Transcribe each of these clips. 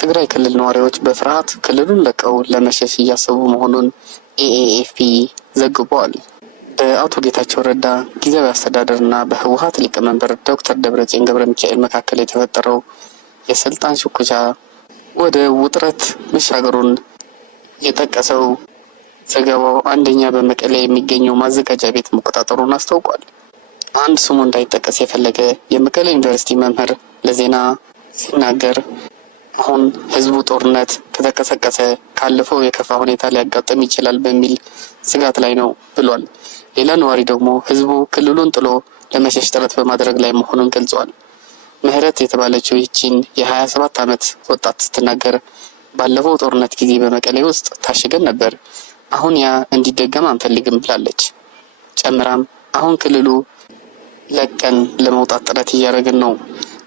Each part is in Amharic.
የትግራይ ክልል ነዋሪዎች በፍርሃት ክልሉን ለቀው ለመሸሽ እያሰቡ መሆኑን ኤኤፍፒ ዘግቧል። በአቶ ጌታቸው ረዳ ጊዜያዊ አስተዳደርና በህወሓት ሊቀመንበር ዶክተር ደብረጽዮን ገብረሚካኤል መካከል የተፈጠረው የስልጣን ሽኩቻ ወደ ውጥረት መሻገሩን የጠቀሰው ዘገባው አንደኛ በመቀሌ የሚገኘው ማዘጋጃ ቤት መቆጣጠሩን አስታውቋል። አንድ ስሙ እንዳይጠቀስ የፈለገ የመቀሌ ዩኒቨርሲቲ መምህር ለዜና ሲናገር አሁን ህዝቡ ጦርነት ከተቀሰቀሰ ካለፈው የከፋ ሁኔታ ሊያጋጥም ይችላል በሚል ስጋት ላይ ነው ብሏል። ሌላ ነዋሪ ደግሞ ህዝቡ ክልሉን ጥሎ ለመሸሽ ጥረት በማድረግ ላይ መሆኑን ገልጿል። ምህረት የተባለችው ይህችን የ27 ዓመት ወጣት ስትናገር ባለፈው ጦርነት ጊዜ በመቀሌ ውስጥ ታሽገን ነበር፣ አሁን ያ እንዲደገም አንፈልግም ብላለች። ጨምራም አሁን ክልሉ ለቀን ለመውጣት ጥረት እያደረግን ነው፣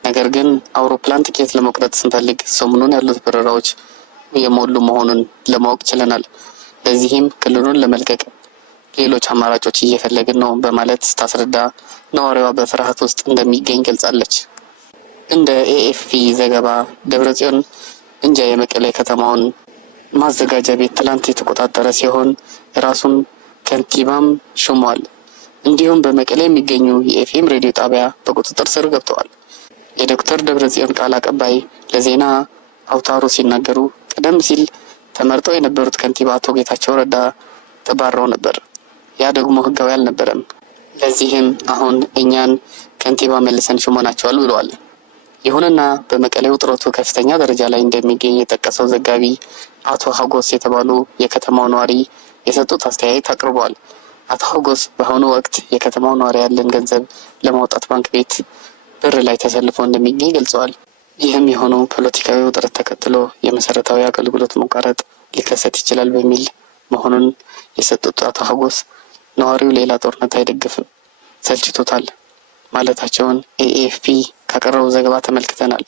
ነገር ግን አውሮፕላን ትኬት ለመቁረጥ ስንፈልግ ሰሞኑን ያሉት በረራዎች የሞሉ መሆኑን ለማወቅ ችለናል። ለዚህም ክልሉን ለመልቀቅ ሌሎች አማራጮች እየፈለግን ነው በማለት ስታስረዳ ነዋሪዋ በፍርሃት ውስጥ እንደሚገኝ ገልጻለች። እንደ ኤኤፍፒ ዘገባ ደብረጽዮን እንጃ የመቀሌ ከተማውን ማዘጋጃ ቤት ትላንት የተቆጣጠረ ሲሆን ራሱን ከንቲባም ሹሟል። እንዲሁም በመቀሌ የሚገኙ የኤፍኤም ሬዲዮ ጣቢያ በቁጥጥር ስር ገብተዋል። የዶክተር ደብረጽዮን ቃል አቀባይ ለዜና አውታሩ ሲናገሩ ቀደም ሲል ተመርጠው የነበሩት ከንቲባ አቶ ጌታቸው ረዳ ተባረው ነበር። ያ ደግሞ ህጋዊ አልነበረም። ለዚህም አሁን እኛን ከንቲባ መልሰን ሹመናቸዋል ብለዋል። ይሁንና በመቀሌ ውጥረቱ ከፍተኛ ደረጃ ላይ እንደሚገኝ የጠቀሰው ዘጋቢ አቶ ሀጎስ የተባሉ የከተማው ነዋሪ የሰጡት አስተያየት አቅርበዋል። አቶ ሀጎስ በአሁኑ ወቅት የከተማው ነዋሪ ያለን ገንዘብ ለማውጣት ባንክ ቤት በር ላይ ተሰልፎ እንደሚገኝ ገልጸዋል። ይህም የሆነው ፖለቲካዊ ውጥረት ተከትሎ የመሰረታዊ አገልግሎት መቋረጥ ሊከሰት ይችላል በሚል መሆኑን የሰጡት አቶ ሀጎስ ነዋሪው ሌላ ጦርነት አይደግፍም፣ ሰልችቶታል ማለታቸውን ኤኤፍፒ ካቀረበው ዘገባ ተመልክተናል።